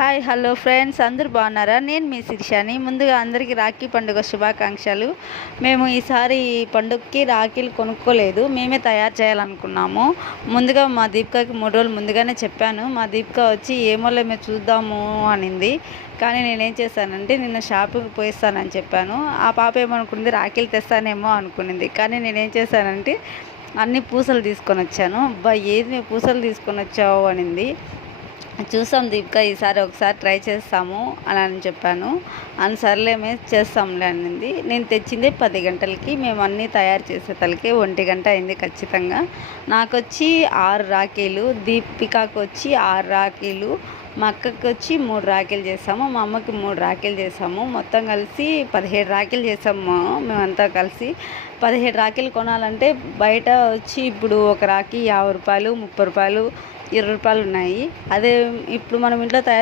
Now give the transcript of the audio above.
Hi hello friends, అందరూ బాగున్నారా? నేను మీ శిరీషని. ముందుగా అందరికీ రాఖీ పండుగ శుభాకాంక్షలు. మేము ఈసారి పండుగకి రాఖీలు కొనుక్కోలేదు, మేమే తయారు చేయాలనుకున్నాము. ముందుగా మా దీపికకి 3 రోజులు ముందుగానే చెప్పాను. మా దీపిక వచ్చి ఏమోలే మేము చూద్దాము అనింది. కానీ నేనేం చేశానంటే నిన్న షాపింగ్కి పోయిస్తానని చెప్పాను. ఆ పాప ఏమనుకుంది, రాఖీలు తెస్తానేమో అనుకునింది. కానీ నేనేం చేశానంటే అన్ని పూసలు తీసుకొని వచ్చాను. ఏది మేము పూసలు తీసుకొని వచ్చావు అనింది. చూసాం దీపిక, ఈసారి ఒకసారి ట్రై చేస్తాము అని చెప్పాను. అని సర్లే మేము చేస్తాంలే అనింది. నేను తెచ్చింది 10 గంటలకి, మేము అన్నీ తయారు చేసేతలకి 1 గంట అయింది ఖచ్చితంగా. నాకు వచ్చి 6 రాఖీలు, దీపికకు వచ్చి 6 రాఖీలు, మా అక్కకి వచ్చి 3 రాఖీలు చేసాము, మా అమ్మకి 3 రాఖీలు చేసాము. మొత్తం కలిసి 17 రాఖీలు చేసాము. మేమంతా కలిసి 17 రాఖీలు కొనాలంటే బయట వచ్చి ఇప్పుడు ఒక రాఖీ 50 రూపాయలు, 30 రూపాయలు, 20 రూపాయలు ఉన్నాయి. అదే ఇప్పుడు మనం ఇంట్లో తయారు